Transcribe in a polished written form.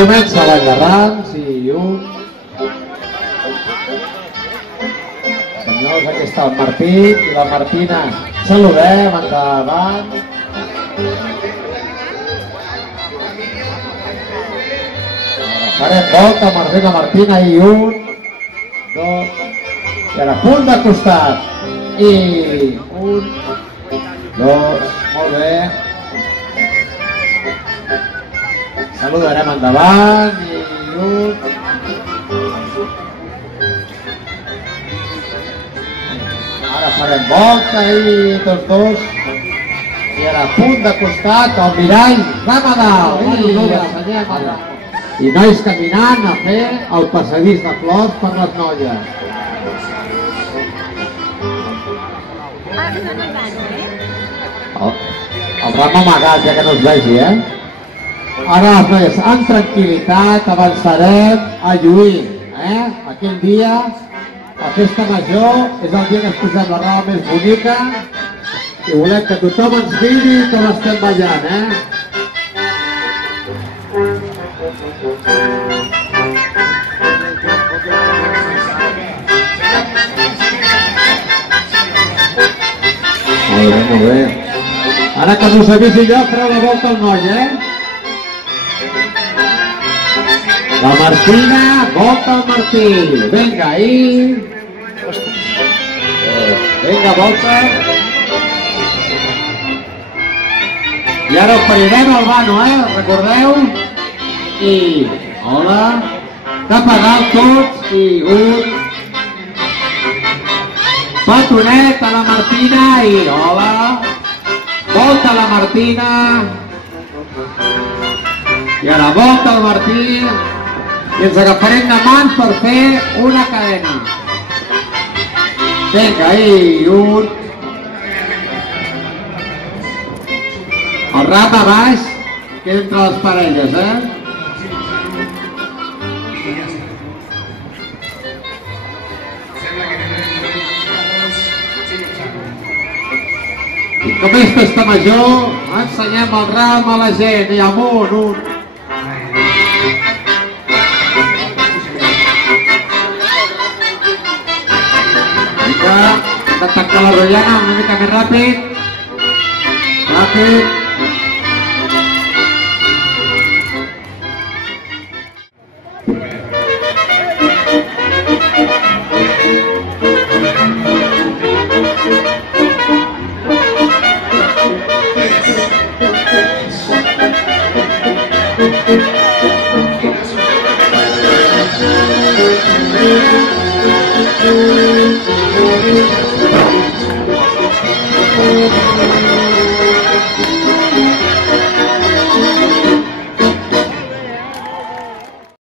Comença la de Rams i un... Senyors, aquí està el Martí i la Martina. Saludem, endavant. Farem volta, Martina, Martina, i un, dos, i ara punt de costat. I un, dos, molt bé. Saludarem endavant i un... Ara farem volta i tots dos. I ara punt de costat, el mirall, Ramadal. I nois caminant a fer el passadís de flors per les noies. El ram amagat, ja que no es vegi, Ara les noies, amb tranquil·litat, avançarem a lluir. Aquell dia, la festa major, és el dia que ens posem la roba més bonica i volem que tothom ens miri com estem ballant, Molt bé. Ara que us avisi jo, fareu la volta al noi, La Martina, volta al Martí. Vinga, i... Vinga, volta. I ara oferirem el vano, recordeu? I... Hola. Cap a dalt tots i un... Petonet a la Martina i... Hola. Volta a la Martina. I ara volta al Martí. I ens agafarem de mans per fer una cadena. Vinga, i un... El ram a baix queda entre les parelles, I com és festa major, ensenyem el ram a la gent. I amunt, un... Hem de tancar la rotllana una mica més ràpid. Ràpid. Thank you.